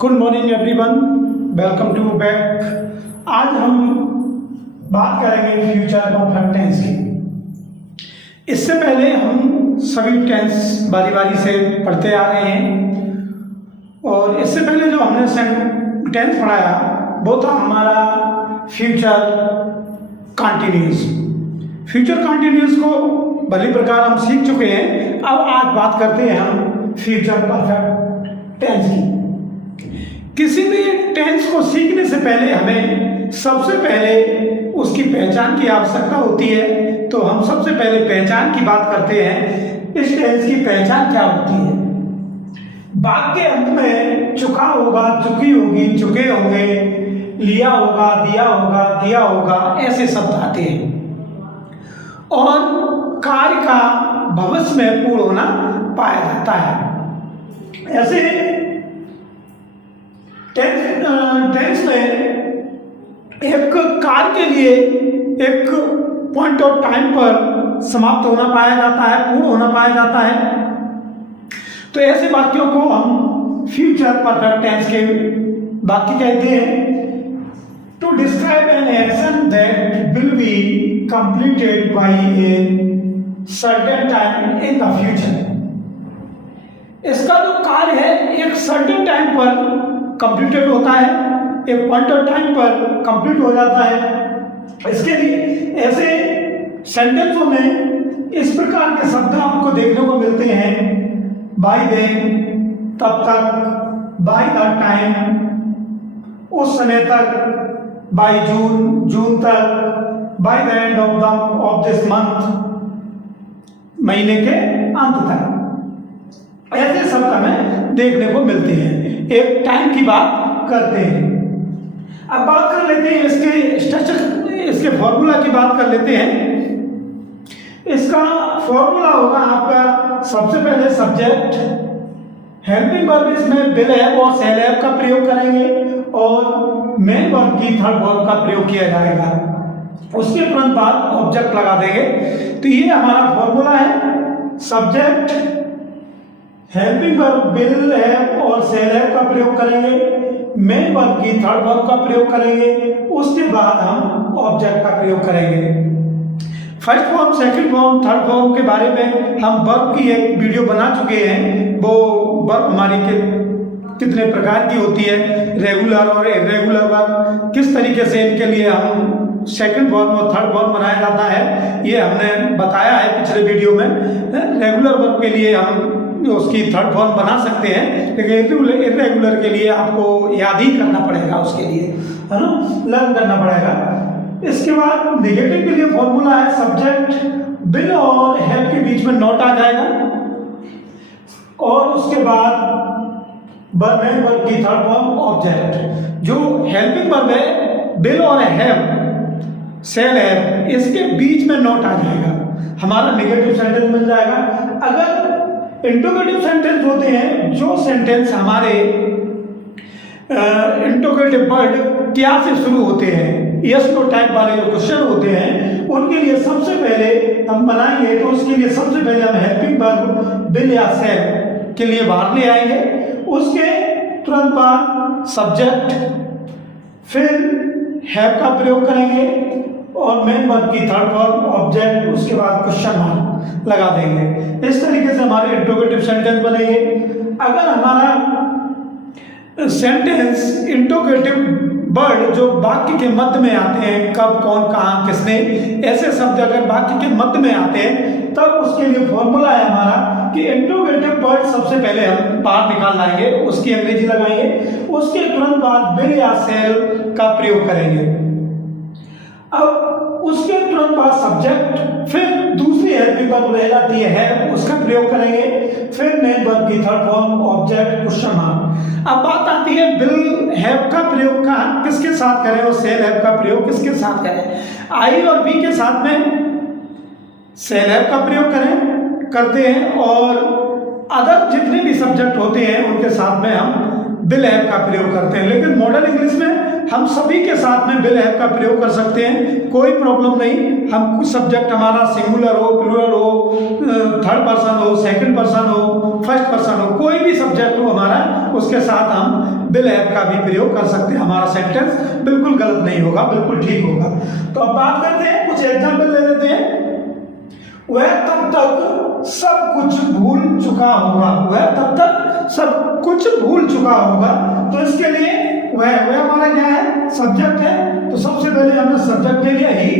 Good morning everyone, welcome to back. आज हम बात करेंगे फ्यूचर परफेक्ट टेंस की। इससे पहले हम सभी टेंस बारी बारी से पढ़ते आ रहे हैं और इससे पहले जो हमने टेंस पढ़ाया वो था हमारा फ्यूचर कंटिन्यूस। फ्यूचर कंटिन्यूस को भली प्रकार हम सीख चुके हैं। अब आज बात करते हैं हम फ्यूचर परफेक्ट टेंस की। किसी भी टेंस को सीखने से पहले हमें सबसे पहले उसकी पहचान की आवश्यकता होती है। तो हम सबसे पहले पहचान की बात करते हैं। इस टेंस की पहचान क्या होती है? वाक्य अंत में चुका होगा, चुकी होगी, चुके होंगे, लिया होगा, दिया होगा, दिया होगा, ऐसे शब्द आते हैं और कार्य का भविष्य में पूर्ण होना पाया जाता है। ऐसे टेंस में एक कार्य के लिए एक पॉइंट ऑफ टाइम पर समाप्त होना पाया जाता है, पूर्ण होना पाया जाता है। तो ऐसे वाक्यों को हम फ्यूचर परफेक्ट टेंस के वाक्य कहते हैं। To describe an action that will be completed by a certain time in the future. इसका जो कार्य है एक सर्टेन टाइम पर कंप्लीटेड होता है, एक पॉइंट ऑफ टाइम पर कंप्लीट हो जाता है। इसके लिए ऐसे सेंटेंसों में इस प्रकार के शब्द आपको देखने को मिलते हैं। बाय देन, तब तक, बाय द टाइम, उस समय तक, बाय जून, जून तक, bye the end of this month, महीने के अंत तक। ऐसे शब्द हमें देखने को मिलते हैं, एक टाइम की बात करते हैं। अब बात कर लेते हैं इसके स्ट्रक्चर, इसके फॉर्मूला की बात कर लेते हैं। इसका फॉर्मूला होगा आपका सबसे पहले सब्जेक्ट, हेल्पिंग वर्ब इसमें विल हैव और शैल हैव का प्रयोग करेंगे और मेन वर्ब की थर्ड वर्ब का प्रयोग किया जाएगा। उसके तुरंत बाद ऑब्जेक्ट लगा देंगे। तो ये हमारा फॉर्मूला है। Subject, helping verb will have और शैल हैव का प्रयोग करेंगे, मेन वर्ब की थर्ड वर्ब का प्रयोग करेंगे, उसके बाद हम ऑब्जेक्ट का प्रयोग करेंगे। First form, second form, third form के बारे में हम वर्ब की एक वीडियो बना चुके हैं। वो वर्ब हमारी कितने प्रकार की होती है, रेगुलर और इरेगुलर वर्ब, किस तरीके से इनके लिए हम सेकंड फॉर्म और थर्ड फॉर्म बनाया जाता है, ये हमने बताया है पिछले वीडियो में। रेगुलर वर्ब के लिए हम उसकी थर्ड फॉर्म बना सकते हैं, लेकिन इरेगुलर के लिए आपको याद ही करना पड़ेगा, उसके लिए है ना, लर्न करना पड़ेगा। इसके बाद नेगेटिव के लिए फॉर्मूला है सब्जेक्ट, विल और हैव के बीच में नॉट आ जाएगा और उसके बाद मेन वर्ब की थर्ड फॉर्म ऑब्जेक्ट। जो हेल्पिंग वर्ब है विल और हैव, शैल हैव, इसके बीच में नॉट आ जाएगा, हमारा नेगेटिव सेंटेंस बन जाएगा। अगर इंटरोगेटिव सेंटेंस होते हैं, जो सेंटेंस हमारे इंटरोगेटिव वर्ड क्या से शुरू होते हैं, यस नो टाइप वाले जो क्वेश्चन होते हैं, उनके लिए सबसे पहले हम बनाएंगे तो उसके लिए सबसे पहले हम हेल्पिंग वर्ब विल या शैल के लिए बाहर ले आएंगे। उसके तुरंत बाद सब्जेक्ट, फिर हैव का प्रयोग करेंगे और मेन वर्ब की थर्ड वर्ब ऑब्जेक्ट, उसके बाद क्वेश्चन मार्क लगा देंगे। इस तरीके से हमारे इंटरोगेटिव सेंटेंस बनेंगे। अगर हमारा सेंटेंस इंटरोगेटिव वर्ड जो वाक्य के मध्य में आते हैं, कब, कौन, कहाँ, किसने, ऐसे शब्द अगर वाक्य के मध्य में आते हैं, तब उसके लिए फॉर्मूला है हमारा कि इंटरोगेटिव वर्ड सबसे पहले हम बाहर निकाल लाएंगे, उसकी अंग्रेजी लगाएंगे, उसके तुरंत बाद विल या शैल का प्रयोग करेंगे। अब उसके तुरंत बाद सब्जेक्ट, फिर दूसरी हेल्पिंग वर्ब रह जाती है, उसका प्रयोग करेंगे, फिर मेन वर्ब की third form object, question mark. अब बात आती है विल हैव का प्रयोग का किसके साथ करें और शैल हैव का प्रयोग किसके साथ करें। आई और बी के साथ में शैल हैव का प्रयोग करते हैं और अदर जितने भी सब्जेक्ट होते हैं उनके साथ में हम विल हैव का प्रयोग करते हैं। लेकिन मॉडर्न इंग्लिश में हम सभी के साथ में विल हैव का प्रयोग कर सकते हैं, कोई प्रॉब्लम नहीं। हम कुछ सब्जेक्ट हमारा सिंगुलर हो, प्लूरल हो, थर्ड पर्सन हो, सेकंड पर्सन हो, फर्स्ट पर्सन हो, कोई भी सब्जेक्ट हो हमारा, उसके साथ हम विल हैव का भी प्रयोग कर सकते हैं। हमारा सेंटेंस बिल्कुल गलत नहीं होगा, बिल्कुल ठीक होगा। तो अब बात करते हैं, कुछ एग्जाम्पल ले लेते हैं। वह तब तक सब कुछ भूल चुका होगा, वह तब तक सब कुछ भूल चुका होगा। तो इसके लिए वह हमारा क्या है, सब्जेक्ट है। तो सबसे पहले हमने सब्जेक्ट ले लिया ही,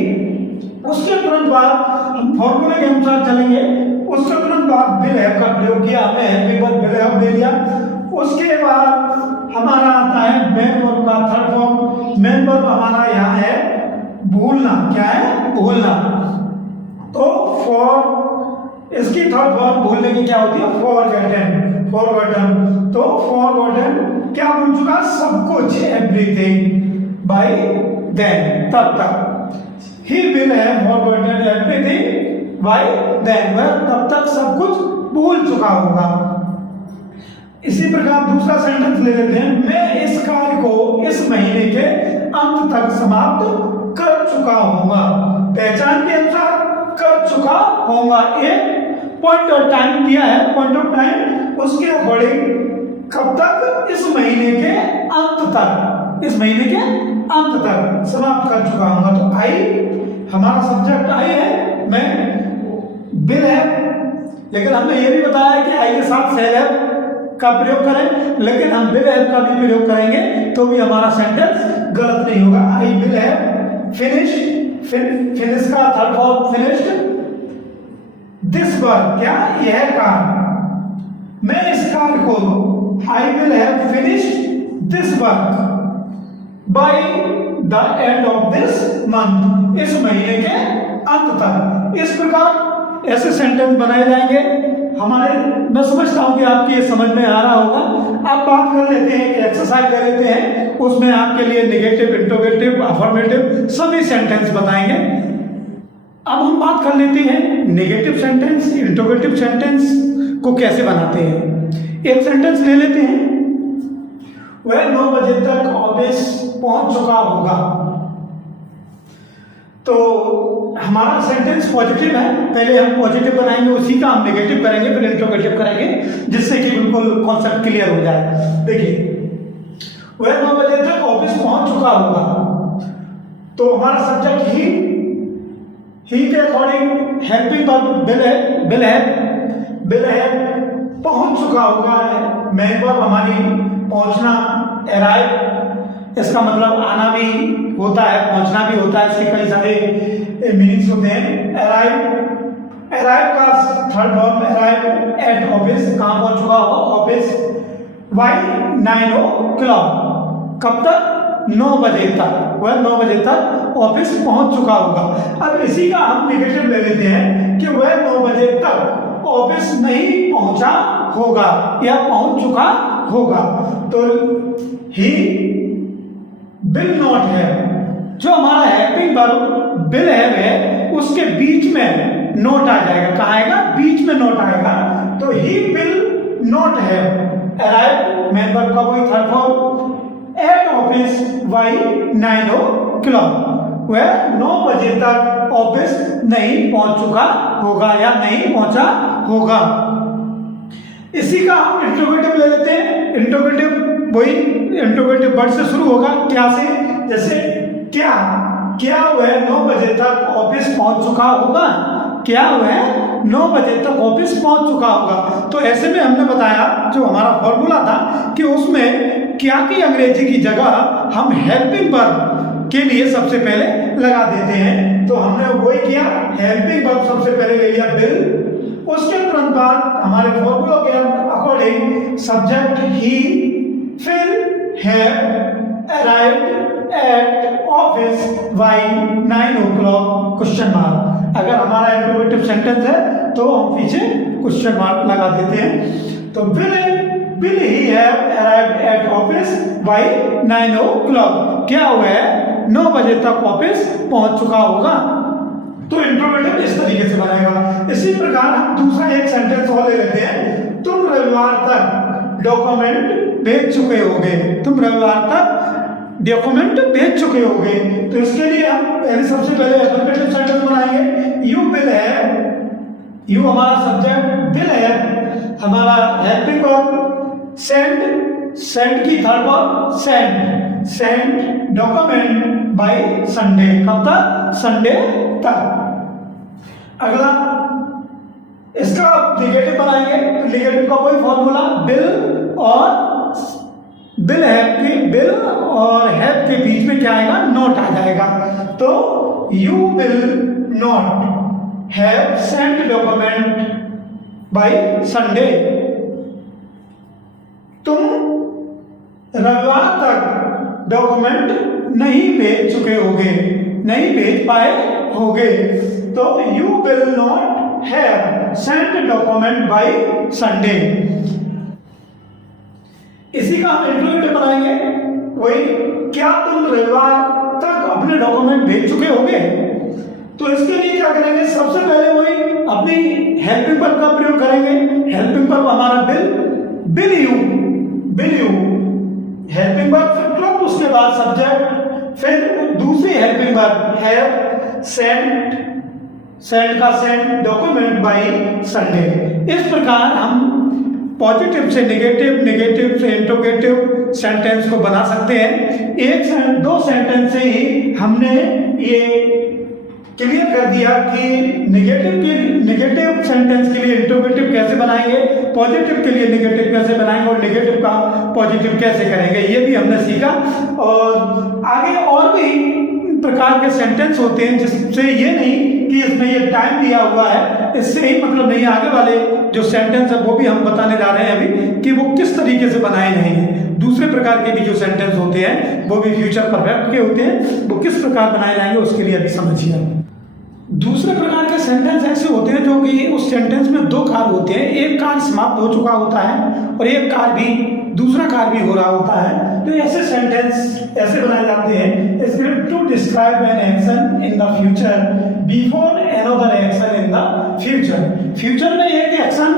उसके तुरंत बाद हम फॉर्मूले के अनुसार चलेंगे। उसके तुरंत बाद विल हैव का प्रयोग किया हमने, हैव पर विल हैव ले लिया। उसके बाद हमारा आता है मेन वर्ब का थर्ड फॉर्म। मेन वर्ब हमारा यहाँ है भूलना, क्या है, भूलना। तो फॉर, इसकी थर्ड फॉर्म भूलने की क्या होती है, फॉरगेटन, फॉरगॉटन। तो फॉरगॉटन क्या भूल चुका, सब कुछ, एवरीथिंग बाय देन, तब तक। He will have forgotten everything by then, वह तब तक सब कुछ भूल चुका होगा। इसी प्रकार दूसरा सेंटेंस ले लेते हैं। मैं इस कार्य को इस महीने के अंत तक समाप्त कर चुका होऊंगा, पहचान के अनुसार कर चुका होऊंगा। एक पॉइंट ऑफ टाइम दिया है, पॉइंट ऑफ टाइम, उसके अकॉर्डिंग कब तक, इस महीने के अंत तक, इस महीने के अंत तक समाप्त कर चुका होगा। तो आई हमारा सब्जेक्ट आई है, मैं विल है, लेकिन हमने ये भी बताया कि आई के साथ शैल हैव का प्रयोग करें, लेकिन हम विल हैव का भी प्रयोग करेंगे तो भी हमारा सेंटेंस गलत नहीं होगा। I will have finish, finish का third form finished this work, क्या, यह कार्य, मैं इस कार्य को, I will have finished this work by the end of this month, इस महीने के अंत तक। इस प्रकार ऐसे सेंटेंस बनाए जाएंगे हमारे। मैं समझता हूं कि आपकी ये समझ में आ रहा होगा। अब बात कर लेते हैं, एक एक्सरसाइज ले लेते हैं, उसमें आपके लिए नेगेटिव, इंट्रोगेटिव, अफर्मेटिव सभी सेंटेंस बताएंगे। अब हम बात कर लेते हैं नेगेटिव सेंटेंस, इंट्रोगेटिव सेंटेंस को कैसे बनाते हैं। एक सेंटेंस ले लेते हैं, वह 9 बजे तक ऑफिस पहुंच चुका होगा। तो हमारा सेंटेंस पॉजिटिव है, पहले हम पॉजिटिव बनाएंगे, उसी का हम नेगेटिव करेंगे, फिर इंट्रोगेटिव करेंगे, जिससे कि बिल्कुल कॉन्सेप्ट क्लियर हो जाए। देखिए, वह 9 बजे तक ऑफिस पहुंच चुका होगा। तो हमारा सब्जेक्ट ही के अकॉर्डिंग हेल्पिंग वर्ब विल है, पहुंच चुका होगा। मेन वर्ब हमारी पहुंचना, अराइव, इसका मतलब आना भी होता है, पहुंचना भी होता है, इसके कई सारे मीनिंग्स होते हैं। अराइव का third form arrive at office, कहां पहुंच चुका होगा, ऑफिस। बाय 9 o'clock, कब तक, 9 बजे तक, वह 9 बजे तक ऑफिस पहुंच चुका होगा। अब इसी का हम नेगेटिव ले लेते हैं कि वह 9 बजे तक ऑफिस नहीं पहुंचा होगा या पहुंच चुका होगा। तो ही विल नॉट हैव, जो हमारा हेल्पिंग वर्ब विल हैव है, उसके बीच में नोट आ जाएगा। कहाँ आएगा, बीच में नोट आएगा। तो he will not have arrive, main verb का वही third form, at office by 9 o'clock, वह 9 बजे तक ऑफिस नहीं पहुंच चुका होगा या नहीं पहुंचा होगा। इसी का हम इंट्रोगेटिव ले लेते हैं। इंट्रोगेटिव वही इंट्रोगेटिव वर्ड से शुरू होगा, क्या से, जैसे क्या, क्या वह 9 बजे तक ऑफिस पहुंच चुका होगा, क्या वह 9 बजे तक ऑफिस पहुंच चुका होगा। तो ऐसे में हमने बताया, जो हमारा फॉर्मूला था, कि उसमें क्या की अंग्रेजी की जगह हम हेल्पिंग वर्ब के लिए सबसे पहले लगा देते हैं। तो हमने वही किया, हेल्पिंग वर्ब सबसे पहले ले लिया विल, उसके तुरंत बाद हमारे फॉर्मूला के अकॉर्डिंग सब्जेक्ट ही, फिर have arrived at office by 9 o'clock question mark. अगर हमारा इंट्रोगेटिव सेंटेंस है तो हम पीछे क्वेश्चन मार्क लगा देते हैं। तो will he have arrived at office by 9 o'clock, क्या हुआ है, 9 बजे तक ऑफिस पहुंच चुका होगा। तो इंट्रोगेटिव इस तरीके से बनेगा। इसी प्रकार हम दूसरा एक सेंटेंस और ले लेते हैं, तुम रविवार तक डॉक्यूमेंट भेज चुके होगे, तुम रविवार तक डॉक्यूमेंट भेज चुके होगे। तो इसके लिए हम पहले सबसे पहले अफर्मेटिव सेंटेंस बनाएंगे। यू विल हैव, यू हमारा सब्जेक्ट, विल हैव हमारा हेल्पिंग वर्ब सेंड, सेंड की third verb send, send document bye Sunday, कब तक? संडे तक। अगला इसका निगेटिव बनाएंगे, निगेटिव का कोई फॉर्मूला, बिल और बिल और हैव के बीच में क्या आएगा? नॉट आ जाएगा। तो you will not have sent document bye Sunday, तुम रविवार तक डॉक्यूमेंट नहीं भेज चुके होगे, नहीं भेज पाए होगे। तो you will not have sent document bye Sunday. इसी का हम इंटरोगेटिव बनाएंगे, वही, क्या तुम रविवार तक अपने डॉक्यूमेंट भेज चुके होगे? तो इसके लिए क्या करेंगे? सबसे पहले वही अपनी हेल्पिंग वर्ब का प्रयोग करेंगे। हेल्पिंग वर्ब हमारा बिल यू, हेल्पिंग वर्ब, फिर उसके बाद सब्जेक्ट, फिर दूसरी हेल्पिंग वर्ब हैव, सेंड का सेंड, डॉक्यूमेंट बाय संडे। इस प्रकार हम पॉजिटिव से नेगेटिव, नेगेटिव से इंट्रोगेटिव सेंटेंस को बना सकते हैं। एक दो सेंटेंस से ही हमने ये क्लियर कर दिया कि नेगेटिव सेंटेंस के लिए इंट्रोगेटिव कैसे बनाएंगे, पॉजिटिव के लिए नेगेटिव कैसे बनाएंगे और नेगेटिव का पॉजिटिव कैसे करेंगे, ये भी हमने सीखा। और आगे और भी प्रकार के सेंटेंस होते हैं जिससे ये नहीं कि इसमें ये टाइम दिया हुआ है, इससे ही मतलब नहीं, आगे वाले जो सेंटेंस है वो भी हम बताने जा रहे हैं अभी कि वो किस तरीके से बनाए जाएंगे। दूसरे प्रकार के भी जो सेंटेंस होते हैं वो भी फ्यूचर परफेक्ट के होते हैं, वो किस प्रकार बनाए जाएंगे उसके लिए अभी समझिए। दूसरे प्रकार के सेंटेंस ऐसे होते हैं जो कि उस सेंटेंस में दो कार्य होते हैं, एक कार्य समाप्त हो चुका होता है और एक कार्य भी, दूसरा कार्य भी हो रहा होता है। तो ऐसे सेंटेंस ऐसे बनाए जाते हैं, script to describe an action in the future before another action in the future. Future में एक एक्शन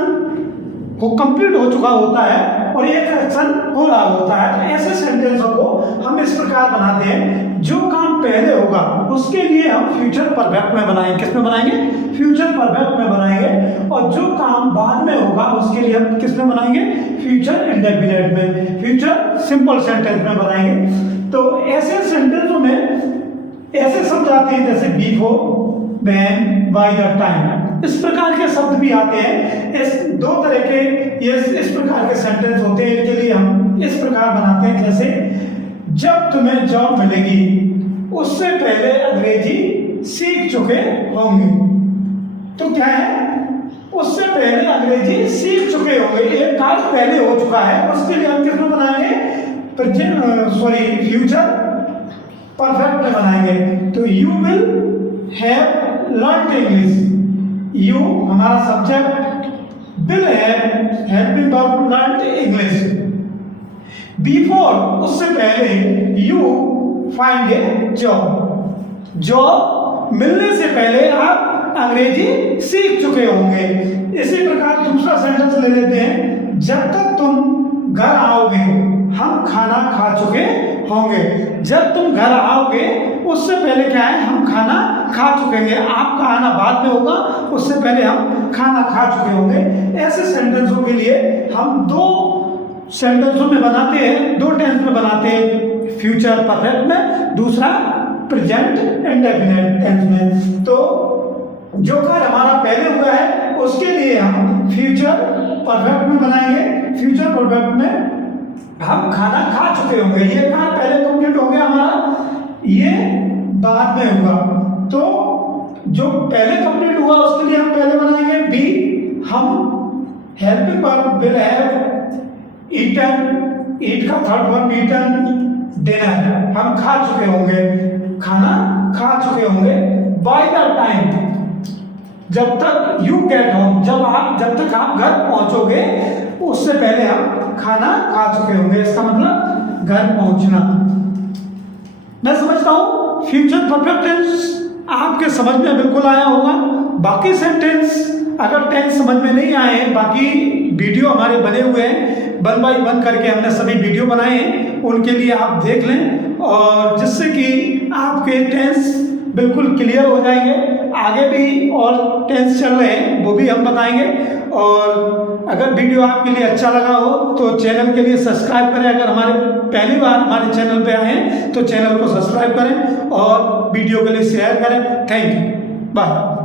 को कंप्लीट हो चुका होता है और एक एक्शन हो रहा होता है। तो ऐसे सेंटेंसों को हम इस प्रकार बनाते हैं, जो काम पहले होगा उसके लिए हम फ्यूचर परफेक्ट में बनाएंगे। किस में बनाएंगे? फ्यूचर परफेक्ट में बनाएंगे। और जो काम बाद में होगा उसके लिए हम किस में बनाएंगे? फ्यूचर इंडेफिनिट में, फ्यूचर सिंपल सेंटेंस में बनाएंगे। तो ऐसे सेंटेंसों में ऐसे शब्द आते हैं जैसे before, when, by the time, इस प्रकार के शब्द भी आते हैं। इस दो तरह के ये इस प्रकार के सेंटेंस होते हैं, इनके लिए हम इस प्रकार बनाते हैं जैसे जब तुम्हें जॉब मिलेगी उससे पहले अंग्रेजी सीख चुके होंगे। तो क्या है? उससे पहले अंग्रेजी सीख चुके होंगे, एक कार्य पहले हो चुका है, उसके लिए हम किसमें बनाएंगे? फ्यूचर परफेक्ट में बनाएंगे। तो you will have learned English, you हमारा subject, will have helping verb learned English. Before उससे पहले you find a job, job मिलने से पहले आप अंग्रेजी सीख चुके होंगे। इसी प्रकार दूसरा सेंटेंस ले लेते हैं, जब तक तुम घर आओगे हम खाना खा चुके होंगे। जब तुम घर आओगे उससे पहले क्या है? हम खाना खा चुके होंगे। आपका आना बाद में होगा, उससे पहले हम खाना खा चुके होंगे। ऐसे सेंटेंसों के लिए हम दो सेंटेंसों में बनाते हैं, दो टेंस में बनाते हैं, फ्यूचर परफेक्ट में, दूसरा प्रेजेंट इंडेफिनिट टेंस में। तो जो कार्य हमारा पहले हुआ है उसके लिए हम फ्यूचर परफेक्ट में बनाएंगे। फ्यूचर परफेक्ट में हम खाना खा चुके होंगे, ये कार्य पहले कंप्लीट हो गया हमारा, ये बाद में हुआ। तो जो पहले कंप्लीट हुआ उसके लिए हम पहले बनाएंगे बी, हम helping verb will have eaten, eat का थर्ड वर्ब ईटन, डिनर हम खा चुके होंगे, खाना खा चुके होंगे। बाय द टाइम, जब तक यू गेट होम, जब तक आप घर पहुंचोगे उससे पहले हम खाना खा चुके होंगे। इसका मतलब घर पहुंचना। मैं समझता हूं फ्यूचर परफेक्ट टेंस आपके समझ में बिल्कुल आया होगा। बाकी सेंटेंस अगर टेंस समझ में नहीं आए, बाकी वीडियो हमारे बने हुए हैं, 1 बाय 1 करके हमने सभी वीडियो बनाए हैं, उनके लिए आप देख लें, और जिससे कि आपके टेंस बिल्कुल क्लियर हो जाएंगे। आगे भी और टेंस चल रहे हैं वो भी हम बताएंगे। और अगर वीडियो आपके लिए अच्छा लगा हो तो चैनल के लिए सब्सक्राइब करें। अगर पहली बार हमारे चैनल पे आए हैं तो चैनल को सब्सक्राइब करें और वीडियो के लिए शेयर करें। Thank you, bye.